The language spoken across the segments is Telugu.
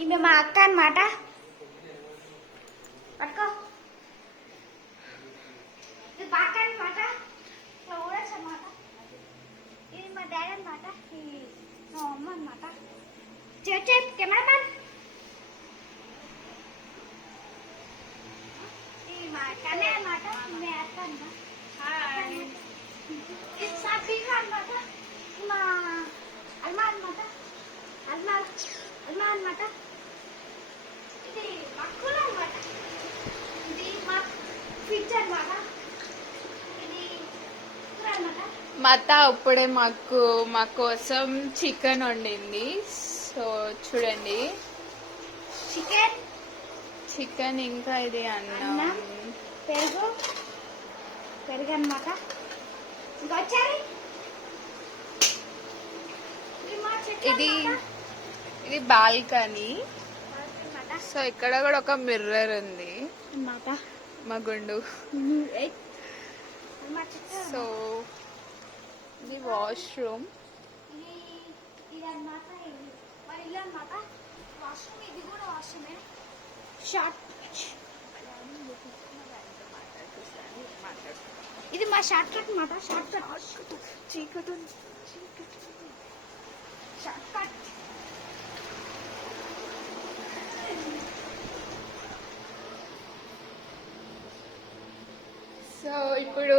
ఈమె మా అక్క అన్నమాట. పట్టుకో. ఇది మా అక్క అన్నమాట. చూడొచ్చు అన్నమాట. ఇది మా డాడీ అన్నమాట. ఇది మా అమ్మ అన్నమాట. చెప్పు కెమెరామ్యాన్. ఇది మా అక్కనే అన్నమాట. మీ అక్క అన్నమాట. ఇది సాఫీగా అన్నమాట. మా అల్మా అన్నమాట. అల్మా అన్నమాట. ఇది మక్కులు అన్నమాట. ఇది మా ఫ్రిడ్జ్ అన్నమాట. ఇది కూర అన్నమాట. మా అత్త అప్పుడే మా కోసం చికెన్ వండింది. సో చూడండి, చికెన్ ఇంకా ఇది అన్నం, పెరుగు అన్నమాట. ఇంకా వచ్చారు ఇది బాల్కనీ. సో ఇక్కడ కూడా ఒక మిర్రర్ ఉంది అన్నమాట. మా గుండు. సో ఇది వాష్రూమ్. ఇది అన్నమాట. ఇది మా ఇల్లు అన్నమాట. వాష్రూమ్ ఇది కూడా వాష్రూమే. షార్ట్ ఇది మా షార్ట్ కట్ అన్నమాట. షార్ట్ కట్ చీకటి షార్ట్ కట్. సో ఇప్పుడు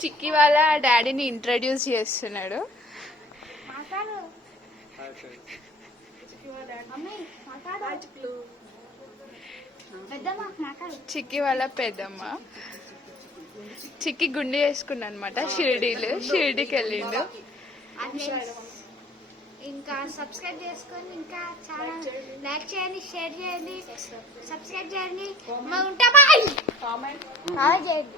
చిక్కి వాళ్ళ డాడీని ఇంట్రడ్యూస్ చేస్తున్నాడు. మాట్లాడు మమ్మీ, మాట్లాడు. పెద్దమ్మ మాట్లాడు. చిక్కి వాళ్ళ పెద్దమ్మ. చిక్కి గుండె వేసుకున్నా అనమాట. షిరిడీకి వెళ్ళిండు. ఇంకా సబ్స్క్రైబ్ చేసుకొని ఇంకా చాలా లైక్ చేయండి, షేర్ చేయండి, సబ్స్క్రైబ్ చేయండి. ఉంటా బాయ్. కామెంట్ చేయండి.